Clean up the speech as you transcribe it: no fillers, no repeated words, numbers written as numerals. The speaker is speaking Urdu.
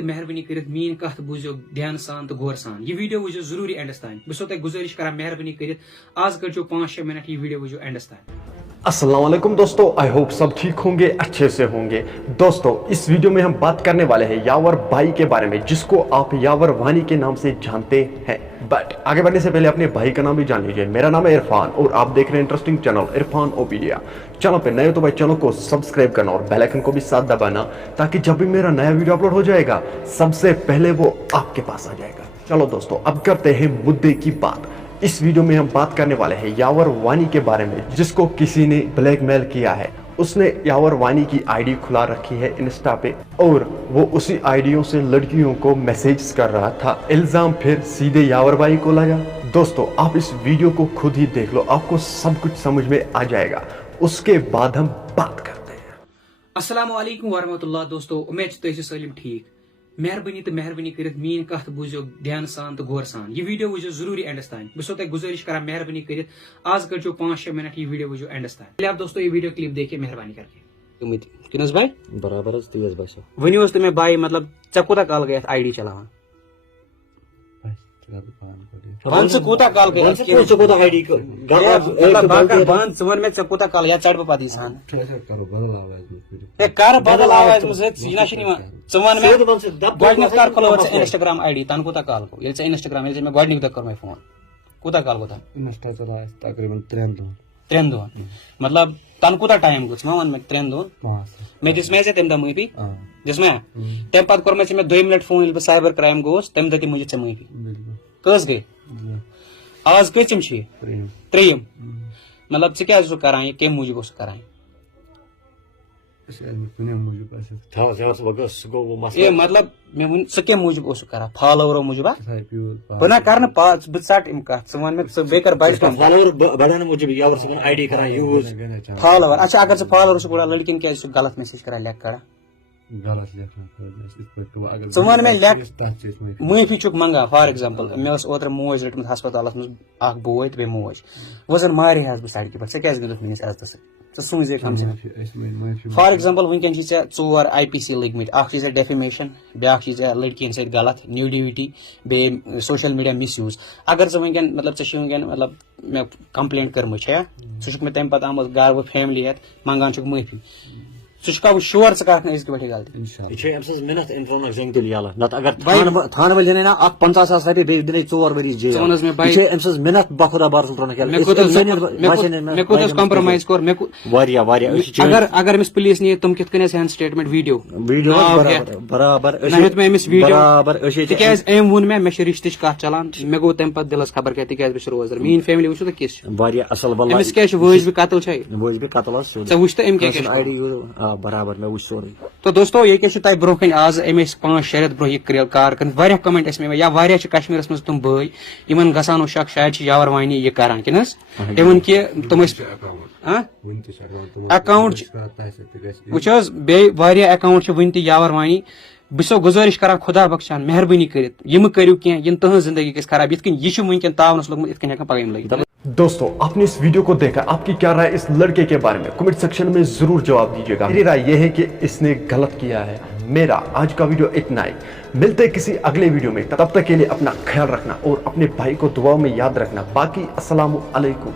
تو مہربانی کرت مین کت بوزو دھیان سان تو غور سان یہ ویڈیو وچو ضروری اینڈس تان بہ تہ گزارش کران مہربانی کرت آز کر 5-6 منٹ یہ ویڈیو وچو اینڈس تان. السلام علیکم دوستو, آئی ہوپ سب ٹھیک ہوں گے, اچھے سے ہوں گے. دوستو اس ویڈیو میں ہم بات کرنے والے ہیں یاور بھائی کے بارے میں, جس کو آپ یاور وانی کے نام سے جانتے ہیں. بٹ آگے بڑھنے سے پہلے اپنے بھائی کا نام بھی جان لیجیے. میرا نام ہے عرفان اور آپ دیکھ رہے ہیں انٹرسٹنگ چینل عرفان اوپیڈیا. چینل پہ نئے تو بھائی چینل کو سبسکرائب کرنا اور بیل آئیکن کو بھی ساتھ دبانا, تاکہ جب بھی میرا نیا ویڈیو اپلوڈ ہو جائے گا سب سے پہلے وہ آپ کے پاس آ جائے گا. چلو دوستو اب کرتے ہیں مدعے کی بات. اس ویڈیو میں ہم بات کرنے والے ہیں یاور وانی کے بارے میں, جس کو کسی نے بلیک میل کیا ہے. اس نے یاور وانی کی آئی ڈی کھلا رکھی ہے انسٹا پہ, اور وہ اسی آئی ڈیوں سے لڑکیوں کو میسیجز کر رہا تھا. الزام پھر سیدھے یاور بھائی کو لگا. دوستو آپ اس ویڈیو کو خود ہی دیکھ لو, آپ کو سب کچھ سمجھ میں آ جائے گا. اس کے بعد ہم بات کرتے ہیں. السلام علیکم ورحمۃ اللہ. دوستو امید تھی سالم ٹھیک. مہربانی کرت مین کت بوزو دھیان سان تو غور سان یہ ویڈیو وچو ضروری اینڈس تان بہ تہ گزارش کران مہربانی کرت آز کر 5-6 منٹ یہ ویڈیو وچو اینڈس تان. پہلے آپ دوستو یہ ویڈیو کلپ دیکھیے مہربانی کر کے. کنس بھائی برابر تیز باسو ونیو تو میں بھائی مطلب ژے کوتاہ کال گئی آئی ڈی چلاوان کوتاہ کال گئی بند ژٕ وَن مےٚ ژےٚ کوتاہ کال یا ژَٹہٕ بہٕ پتہٕ یہِ سان ہے کر بدل آواز منٛز ژٕ نہ چھُنہٕ یِوان ژٕ وَن مےٚ گۄڈٕنیٚتھ کر کھُلٲو ژےٚ انسٹاگرام آئی ڈی تنہٕ کوتاہ کال گوٚو ییٚلہِ ژےٚ انسٹاگرام ییٚلہِ ژےٚ مےٚ گۄڈٕنیُک دۄہ کوٚرمے فون کوتاہ کال گوٚو تنہٕ انسٹا چلاوان تقریباً 3 دۄہن 3 دۄہن مطلب تنہٕ کوتاہ ٹایم گوٚو ژٕ ما وَن مےٚ 3 دۄہن مےٚ دِژ مےٚ ژےٚ تمہِ دۄہ معٲفی دِژ مےٚ تمہِ پتہٕ کوٚرمے ژےٚ مےٚ 2 مِنٹ فون ییٚلہِ بہٕ سایبر کرٛایم گوٚوُس تمہِ دۄہ تہِ مٔنجِتھ ژےٚ معٲفی کٔژ گٔے آز کۭژِم چھِ یہِ 3 مطلب ژٕ کیٛازِ اوسُکھ کران یہِ کمہِ موٗجوٗب اوسُکھ کران یہِ مطلب مےٚ ووٚن ژٕ کمہِ موٗجوٗب اوسُکھ کران فالوورو موٗجوٗب بہٕ نہ کرٕ نہٕ بہٕ ژٹ یِم کتھ ژٕ وَن مےٚ ژٕ بیٚیہِ کر فالوور اچھا اگر ژٕ فالوور چھُکھ بڑان لڑکین کیٛازِ چھُکھ غلط میسیج کران لیکھ کڑان ژٕ وَن مےٚ لیکھ معٲفی چھُکھ منگان فار ایگزامپل مےٚ ٲس اوترٕ موج رٔٹمٕژ ہسپتالس منٛز اکھ بوے تہٕ بیٚیہِ موج وۄنۍ مارے ہس بہٕ سڑکہِ پٮ۪ٹھ ژےٚ کیٛازِ گٔژھتھ میٲنِس عزتس سۭتۍ ژٕ سوٗنچ کم سے کم فار ایگزامپل ونکیٚن چھِ ژےٚ 4 IPC لٔگمٕتۍ اکھ چھِ ژےٚ ڈیفیمیشن بیاکھ چھِ ژےٚ لڑکین سۭتۍ غلط نیوڈیوٹی بیٚیہِ سوشل میڈیا مس یوٗز اگر ژٕ ونکیٚن مطلب ژےٚ چھِ ونکیٚن مطلب مےٚ کمپلینٹ کٔرمٕژ چھےٚ ژٕ چھُکھ مےٚ تمہِ پتہٕ آمُت گرٕ وۄنۍ فیملی ہٮ۪تھ منگان چھُکھ معٲفی ژٕ چھُکھا وۄنۍ شور ژٕ کرکھ نہٕ أزکہِ پٮ۪ٹھٕے غلطی اگر أمِس پُلیٖس نِیہِ تِم کِتھ کٔنۍ ہٮ۪ن سٹیٹمنٹ ویٖڈیو أمِس ویٖڈیو تِکیٛازِ أمۍ ووٚن مےٚ چھِ رِشتٕچ کتھ چلان مےٚ گوٚو تمہِ پتہٕ دِلس خبر کیٛاہ تِکیٛازِ بہٕ چھُس روزدار میٲنۍ فیملی وٕچھو تہٕ کِژھ چھِ أمِس کیٛاہ چھُ وٲجبہِ قتل چھا ژےٚ وٕچھ تہٕ أمۍ کیٛاہ برابر مےٚ وٕچھ سورُے تو دوستو یہ کیا تہ برو کن آز ام 5-6 رٮ۪تھ برو یہ کار کر واریاہ کمنٹ اس میں یا واریاہ چھ کشمیرس مز تم بٲے یمن گژھان اوس شک شاید چھ یاور وانی یہ کران کنس تمن کہ تم اکاؤنٹ وچ بیٚیہِ واریاہ اکاؤنٹ چھ ون تہ یاور وانی بہٕ چھسو گزارش کران خدا بخشان مہربانی کرت یم کرو کینٛہہ یم تہنٛز زندگی گژھِ خراب یتھ کن یہ چھ ونکٮ۪ن تاونس لوگمُت یتھ کن ہیکان پگہہ لگِتھ. دوستو آپ نے اس ویڈیو کو دیکھا, آپ کی کیا رائے اس لڑکے کے بارے میں کمنٹ سیکشن میں ضرور جواب دیجیے گا. میری رائے یہ ہے کہ اس نے غلط کیا ہے. میرا آج کا ویڈیو اتنا ہی, ملتے کسی اگلے ویڈیو میں, تب تک کے لیے اپنا خیال رکھنا اور اپنے بھائی کو دعاؤں میں یاد رکھنا. باقی السلام علیکم.